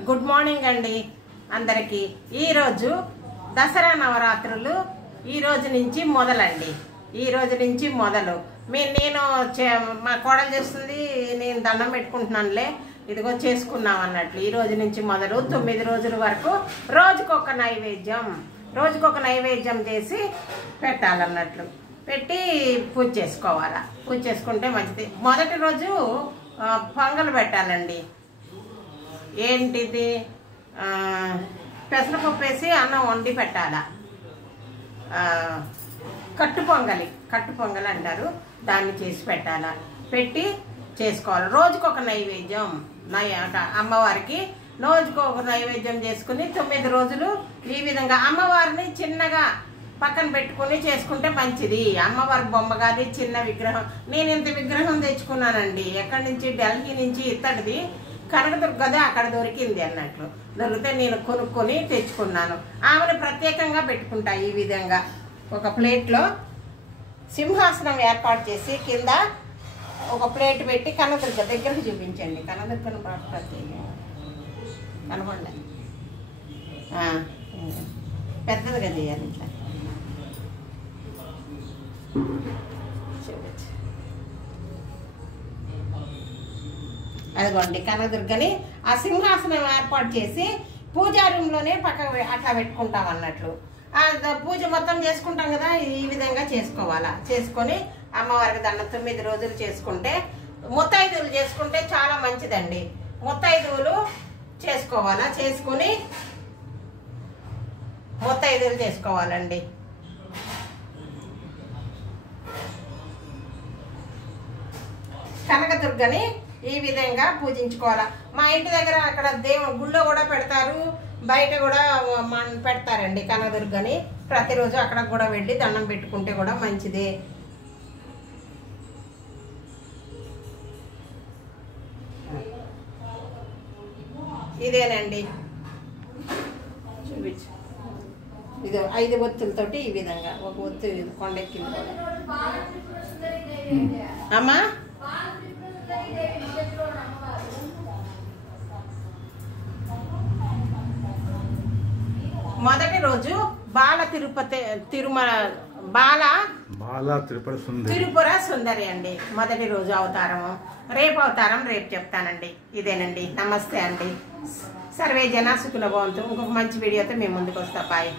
Good morning అండి అందరికి। ఈ రోజు దసరా నవరాత్రులు ఈ రోజు నుంచి మొదలండి। ఈ రోజు నుంచి మొదలు నేను మా కోడలు చేస్తుంది, నేను దండం పెట్టుకుంటున్నానులే, ఇదిగో చేసుకున్నాం అన్నట్లు। ఈ రోజు నుంచి మొదలు 9 రోజుల వరకు రోజుకొక నైవేద్యం చేసి పెట్టాలన్నట్లు, పెట్టి పూజ చేసుకోవాలా। పూజ చేసుకుంటే మంచిది। మొదటి రోజు పొంగల్ పెట్టాలండి। ఏంటిది పెసరపప్పు వేసి అన్నం వండి పెట్టాలా। కట్టు పొంగలి అంటారు, దాన్ని చేసి పెట్టాలా, పెట్టి చేసుకోవాలి। రోజుకొక నైవేద్యం అమ్మవారికి రోజుకొక నైవేద్యం చేసుకుని 9 రోజులు ఈ విధంగా అమ్మవారిని చిన్నగా పక్కన పెట్టుకుని చేసుకుంటే మంచిది। అమ్మవారి బొమ్మ కాదు, చిన్న విగ్రహం। నేను ఇంత విగ్రహం తెచ్చుకున్నానండి, ఎక్కడి నుంచి, ఢిల్లీ నుంచి, ఇత్తడిది కనకదుర్గదే అక్కడ దొరికింది అన్నట్లు, దొరికితే నేను కొనుక్కొని తెచ్చుకున్నాను। ఆమెను ప్రత్యేకంగా పెట్టుకుంటా। ఈ విధంగా ఒక ప్లేట్లో సింహాసనం ఏర్పాటు చేసి కింద ఒక ప్లేట్ పెట్టి కనకదుర్గ దగ్గరకు చూపించండి। కనకదుర్గను కనపండి, పెద్దదిగా చేయాలి ఇట్లా చూపించు। అదిగోండి కనకదుర్గని ఆ సింహాసనం ఏర్పాటు చేసి పూజా రూమ్లోనే పక్కకు అట్లా పెట్టుకుంటాం అన్నట్లు। పూజ మొత్తం చేసుకుంటాం కదా, ఈ విధంగా చేసుకోవాలా। చేసుకొని అమ్మవారికి దండం 9 రోజులు చేసుకుంటే, ముత్తైదువులు చేసుకుంటే చాలా మంచిదండి। ముత్తైదువులు చేసుకోవాలా, చేసుకుని ముత్తైదువులు చేసుకోవాలండి। కనకదుర్గని ఈ విధంగా పూజించుకోవాలా। మా ఇంటి దగ్గర అక్కడ గుళ్ళో కూడా పెడతారు, బయట కూడా పెడతారండి కనకదుర్గని। ప్రతిరోజు అక్కడ కూడా వెళ్ళి దండం పెట్టుకుంటే కూడా మంచిది। ఇదేనండి చూపించు, ఇది 5 ఒత్తులతోటి ఈ విధంగా ఒక ఒత్తు కొండెక్కింది కూడా అమ్మా। మొదటి రోజు త్రిపుర సుందరి అండి మొదటి రోజు అవతారము। రేపు అవతారం రేపు చెప్తానండి। ఇదేనండి, నమస్తే అండి। సర్వే జన సుఖినో భవంతు। ఇంకొక మంచి వీడియోతో మేము ముందుకు వస్తా। బాయ్।